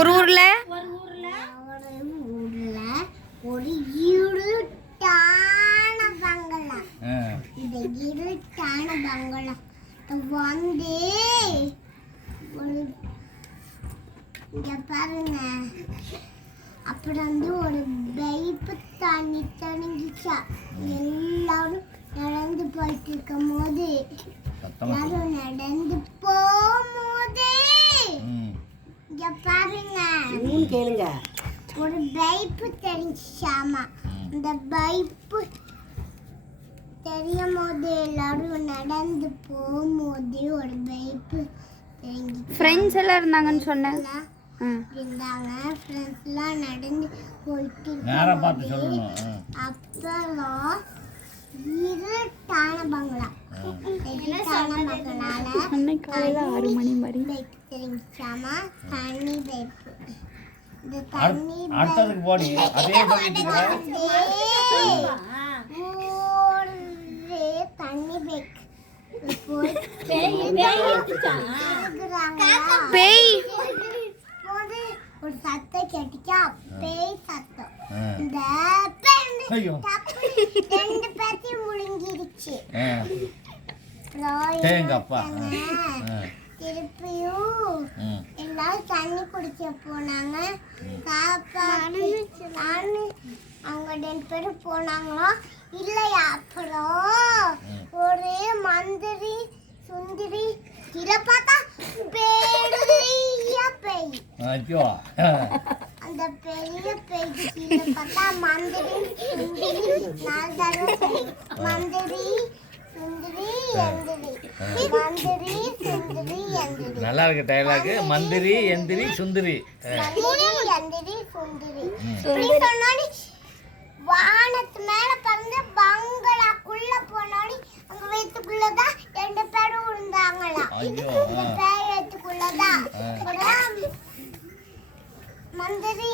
ஒரு ஊர்ல ஒரு இருட்டான பங்களா. இந்த இருட்டான பங்களா வந்து இங்க பாருங்க. அப்புறம் வந்து ஒரு பைப்பு தண்ணி தணிஞ்சிச்சா. எல்லாரும் நடந்து போயிட்டு இருக்கும் போது இங்க பாருங்க கேளுங்க. ஒரு பைப்பு தெரிஞ்சாமா. இந்த பைப்பு தெரியும் போது எல்லாரும் நடந்து போகும்போது ஒரு பைப்பு ஃப்ரெண்ட்ஸ் எல்லாம் இருந்தாங்கன்னு சொன்னேன். இருந்தாங்க. ஃப்ரெண்ட்ஸ் எல்லாம் நடந்து போயிட்டு அப்புறம் இருட்டான பங்களா. காலையில 6 மணி மாதிரி தெரிஞ்சாமா. தண்ணி பைப்பு. இந்த தண்ணி தண்ணி பைக் பேய் ஒரு சத்தம் கேட்டுச்சா. பேய் சத்தம். இந்த ரெண்டு பேத்தையும் முழுங்கிடுச்சு. திருப்பியும் எல்லாரும் தண்ணி குடிக்க போனாங்க. அவங்க 2 பேரும் போனாங்களோ இல்லையா. அப்புறம் ஒரு மந்திரி சுந்தரி இதை பார்த்தா பெரிய பேய். அந்த பெரிய பேய்க்கு கீழே பார்த்தா மந்திரி சுந்தரி 4 தடவை மந்திரி சுந்தரி எந்திரி மந்திரி சுந்தரி எந்திரி. நல்லா இருக்கு டயலாக். மந்திரி எந்திரி சுந்தரி எந்திரி சுந்தரி. சொன்னாடி வானத்து மேல பறந்து பங்களாக்குள்ள போனாடி. அங்க வயிற்றுக்குள்ளதான் 2 பேரும் இருந்தாங்களாம். வயிற்றுக்குள்ளதான் மந்திரி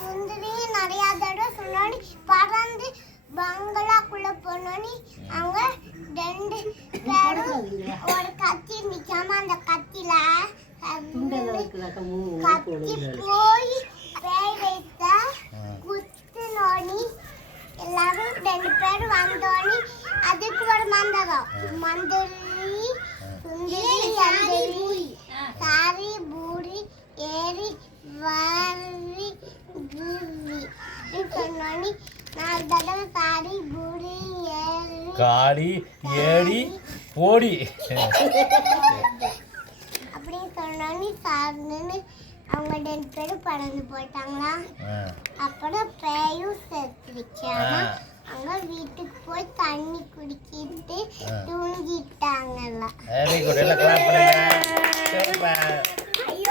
சுந்தரி நிறைய தடவை சொன்னாடி பறந்து பங்களாக்குள்ள போனோடி. அங்க 2 பேரும் ஒரு கத்தி நிக்காம அந்த கத்தில கத்தி போய் பேய் வைத்த குத்துனோடி. எல்லாரும் 2 பேரும் வந்தோடி. அதுக்கு ஒரு மந்திரம். மந்திரி சுந்தரி எந்திரி சாரி பூரி ஏரி வாரி குரி சொன்னோடி. 4 தடவை சாரி பூரி ஏரி காடி ஏடி போடி அப்படி சொன்னோடி. சார்னு அவங்க 2 பேரும் பறந்து போயிட்டாங்களா. அப்புறம் பேயும் செத்துருச்சாமா. அங்க வீட்டுக்கு போய் தண்ணி குடிச்சிட்டு தூங்கிட்டாங்கல்ல.